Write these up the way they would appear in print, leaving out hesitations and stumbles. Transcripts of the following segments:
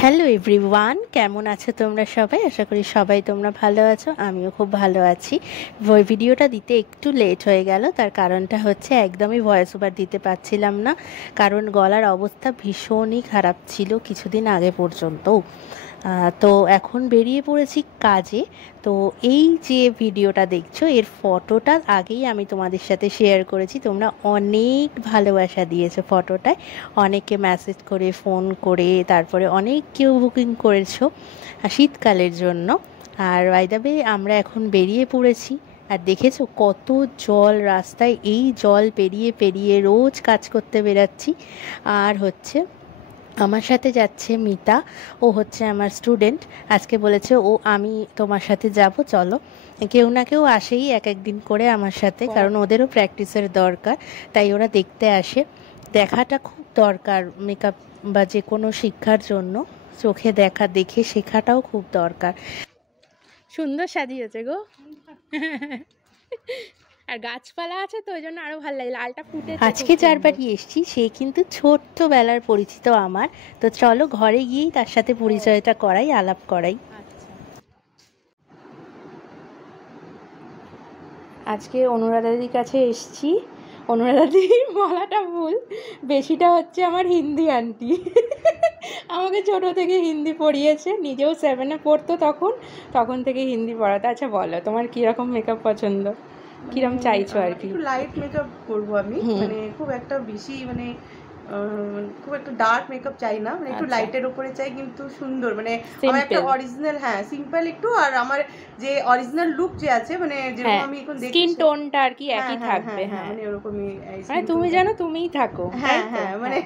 Hello everyone, কেমন আছো তোমরা সবাই? আশা করি সবাই তোমরা ভালো আছো। আমিও খুব ভালো আছি। ভিডিওটা দিতে একটু লেট হয়ে গেল, তার কারণটা হচ্ছে একদমই ভয়েস ওভার দিতে পারছিলাম না, কারণ গলার অবস্থা ভীষণই খারাপ ছিল কিছুদিন আগে পর্যন্ত। তো এখন বেরিয়ে পড়েছি কাজে। তো এই যে ভিডিওটা দেখছো, এর ফটোটা আগেই আমি তোমাদের সাথে শেয়ার করেছি। তোমরা অনেক ভালোবাসা দিয়েছো ফটোটায়, অনেকে মেসেজ করে, ফোন করে, তারপরে অনেক কেউ বুকিং করেছো শীতকালের জন্য। আর বাই দ্য ওয়ে, আমরা এখন বেরিয়ে পড়েছি। আর দেখেছো কত জল রাস্তায়, এই জল পেরিয়ে পেরিয়ে রোজ কাজ করতে বেরাচ্ছি। আর হচ্ছে আমার সাথে যাচ্ছে মিতা, ও হচ্ছে আমার স্টুডেন্ট। আজকে বলেছে ও আমি তোমার সাথে যাব, চলো। কেউ না কেউ আসেই এক একদিন করে আমার সাথে, কারণ ওদেরও প্র্যাকটিসের দরকার, তাই ওরা দেখতে আসে। দেখাটা খুব দরকার মেকআপ বা যে কোনো শিক্ষার জন্য, চোখে দেখা দেখে শেখাটাও খুব দরকার। সুন্দর সাজিয়েছে গো। আর গাছপালা আছে তো ওই জন্য আরো ভালো লাগে, লালটা ফুটে। আজকে যার বাড়ি এসছি সে কিন্তু ছোট্টবেলার পরিচিত আমার। তো চলো ঘরে গিয়েই তার সাথে পরিচয়টা করাই, আলাপ করাই। আজকে অনুরাধাদির কাছে এসছি। অনুরাধাদি বলাটা ভুল, বেশিটা হচ্ছে আমার হিন্দি আন্টি। আমাকে ছোট থেকে হিন্দি পড়িয়েছে, নিজেও 7-এ পড়তো তখন থেকে হিন্দি পড়াতে। আচ্ছা বলো, তোমার কীরকম মেকআপ পছন্দ, কিরম চাইছো আর কি? একটু লাইট মেকআপ করবো আমি, মানে খুব একটা বেশি মানে খুব একটা ডার্ক মেকআপ চাই না, মানে একটু লাইটের উপরে চাই কিন্তু সুন্দর, মানে আমার একটা অরিজিনাল, হ্যাঁ সিম্পল একটু। আর আমার যে অরিজিনাল লুক যে আছে, মানে যেরকম আমি এখন দেখি স্কিন টোনটা আর কি একই থাকবে। হ্যাঁ মানে এরকমই, মানে তুমি জানো তুমিই থাকো। হ্যাঁ হ্যাঁ মানে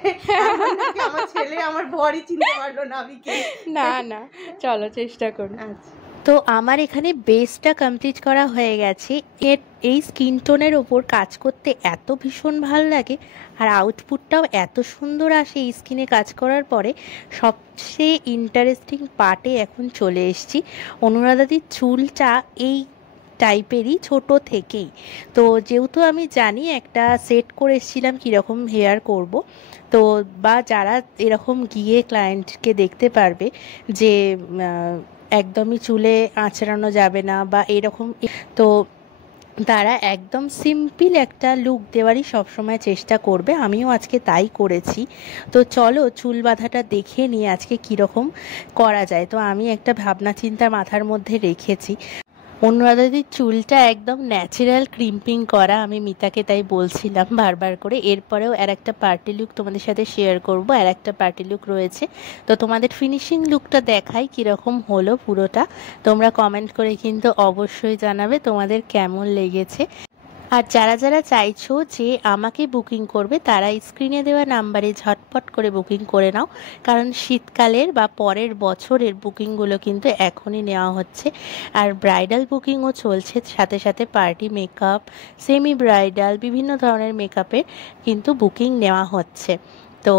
আমার ছেলে আমার বরই চিনতে পারলো না আমি কে। না চলো চেষ্টা করো। আচ্ছা, তো আমার এখানে বেসটা কমপ্লিট করা হয়ে গেছে। এই স্কিন টোনের ওপর কাজ করতে এত ভীষণ ভালো লাগে, আর আউটপুটটাও এত সুন্দর আসে এই স্কিনে কাজ করার পরে। সবচেয়ে ইন্টারেস্টিং পার্টে এখন চলে এসেছি। অনুরাধাদির চুলটা এই টাইপেরই ছোট থেকেই, তো যেহেতু আমি জানি একটা সেট করে এসেছিলাম কীরকম হেয়ার করব। তো বা যারা এরকম গিয়ে ক্লায়েন্টকে দেখতে পারবে যে একদমই চুলে আঁচড়ানো যাবে না বা এরকম, তো তারা একদম সিম্পল একটা লুক দেওয়ারই সবসময় চেষ্টা করবে। আমিও আজকে তাই করেছি। তো চলো চুল বাঁধাটা দেখে নিয়ে আজকে কীরকম করা যায়। তো আমি একটা ভাবনা চিন্তা মাথার মধ্যে রেখেছি। অনুরাধাদির চুলটা একদম ন্যাচারাল ক্রিম্পিং করা, আমি মিতাকে তাই বলছিলাম বারবার করে। এরপরেও আর একটা পার্টি লুক তোমাদের সাথে শেয়ার করব, আর একটা পার্টি লুক রয়েছে। তো তোমাদের ফিনিশিং লুকটা দেখাই কীরকম হলো পুরোটা। তোমরা কমেন্ট করে কিন্তু অবশ্যই জানাবে তোমাদের কেমন লেগেছে। আর যারা যারা চাইছো যে আমাকে বুকিং করবে, তারা স্ক্রিনে দেওয়া নাম্বারে ঝটপট করে বুকিং করে নাও, কারণ শীতকালের বা পরের বছরের বুকিংগুলো কিন্তু এখনই নেওয়া হচ্ছে। আর ব্রাইডাল বুকিংও চলছে, সাথে সাথে পার্টি মেকআপ, সেমি ব্রাইডাল, বিভিন্ন ধরনের মেকআপের কিন্তু বুকিং নেওয়া হচ্ছে। তো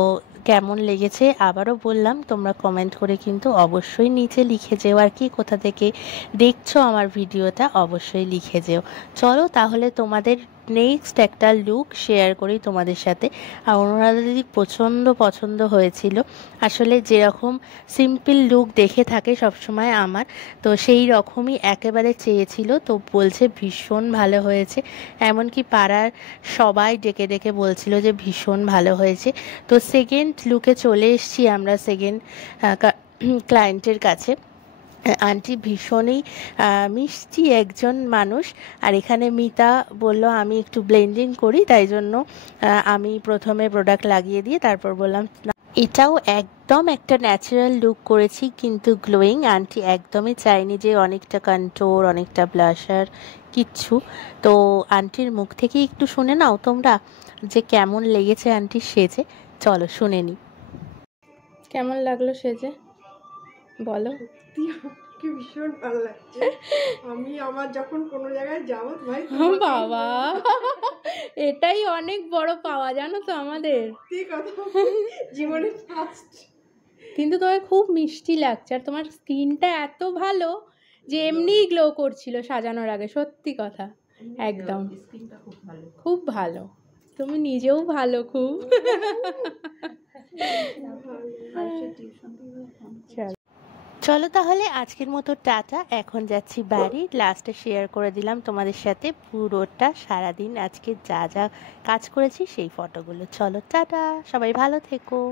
কেমন লেগেছে আবারও বললাম, তোমরা কমেন্ট করে কিন্তু অবশ্যই নিচে লিখে যেও, আর কি কোথা থেকে দেখছো আমার ভিডিওটা অবশ্যই লিখে যেও। চলো তাহলে তোমাদের নেক্সট একটা লুক শেয়ার করি তোমাদের সাথে। আর অনুরাধা দিদি প্রচণ্ড পছন্দ হয়েছিল, আসলে যেরকম সিম্পল লুক দেখে থাকে সবসময় আমার, তো সেই রকমই একেবারে চেয়েছিল। তো বলছে ভীষণ ভালো হয়েছে, এমনকি পাড়ার সবাই ডেকে ডেকে বলছিল যে ভীষণ ভালো হয়েছে। তো সেকেন্ড লুকে চলে এসেছি আমরা, সেকেন্ড ক্লায়েন্টের কাছে। আন্টি ভীষণই মিষ্টি একজন মানুষ। আর এখানে মিতা বলল আমি একটু ব্লেন্ডিং করি, তাই জন্য আমি প্রথমে প্রোডাক্ট লাগিয়ে দিয়ে তারপর বললাম এটাও একদম একটা ন্যাচারাল লুক করেছি, কিন্তু গ্লোয়িং। আন্টি একদমই চাইনি যে অনেকটা কন্ট্রোর, অনেকটা ব্লাশার, কিচ্ছু। তো আন্টির মুখ থেকে একটু শুনে নাও তোমরা যে কেমন লেগেছে আন্টির সেজে। চলো শুনে নি কেমন লাগলো সেজে, বলো। কি ভীষণ ভালো লাগছে। আমি আমার যখন কোনো জায়গায় যাবো ভাই, বাবা এটাই অনেক বড় পাওয়া জানো তো আমাদের, জীবনে ফার্স্ট। কিন্তু তোমার খুব মিষ্টি লাগছে, আর তোমার স্কিনটা এত ভালো যে এমনিই গ্লো করছিল সাজানোর আগে, সত্যি কথা। একদম খুব ভালো, তুমি নিজেও ভালো খুব। চলো তাহলে আজকের মতো টাটা, এখন যাচ্ছি বাড়ি। লাস্টে শেয়ার করে দিলাম তোমাদের সাথে পুরোটা সারাদিন আজকে যা যা কাজ করেছি সেই ফটোগুলো। চলো টাটা, সবাই ভালো থেকো।